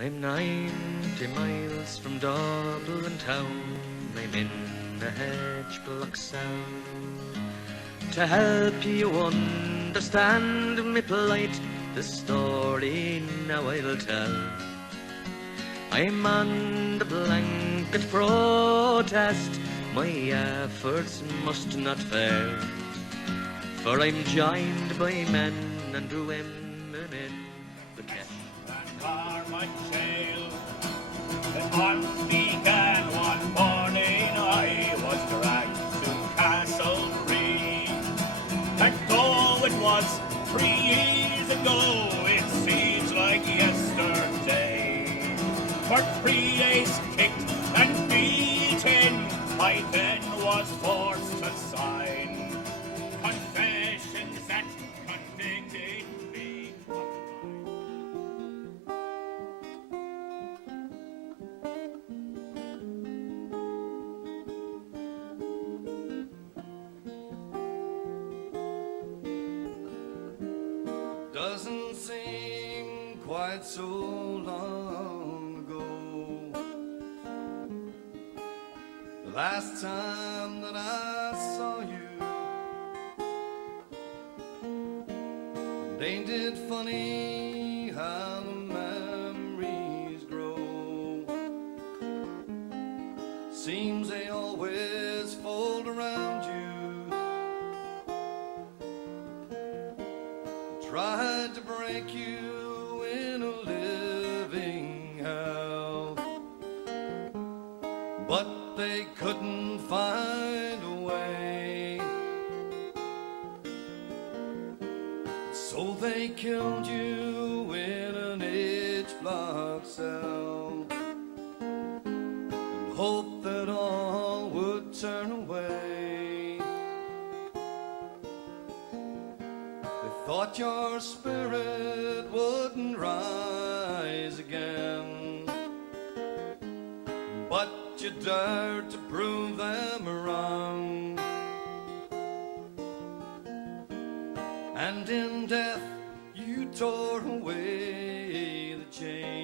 I'm 90 miles from Dublin town. I'm in a hedge block sound. To help you understand me plight, the story now I'll tell. I'm on the blanket protest, my efforts must not fail. For I'm joined by men and women in the cash. And Carmine Shale, the hunt began one morning. I was dragged to Castlereagh, and though it was 3 years ago, it seems like yesterday. For 3 days kicked and beaten, I then was forced to sign confessions that convicted me of crime. Doesn't seem quite so long ago. The last time that I saw you, and ain't it funny how the memories grow? Seems they always fold around you. Tried to break you in a living hell, but they couldn't find a way. So they killed you in an H-block cell and hoped that all would turn away. Thought your spirit wouldn't rise again, but you dared to prove them wrong. And in death you tore away the chain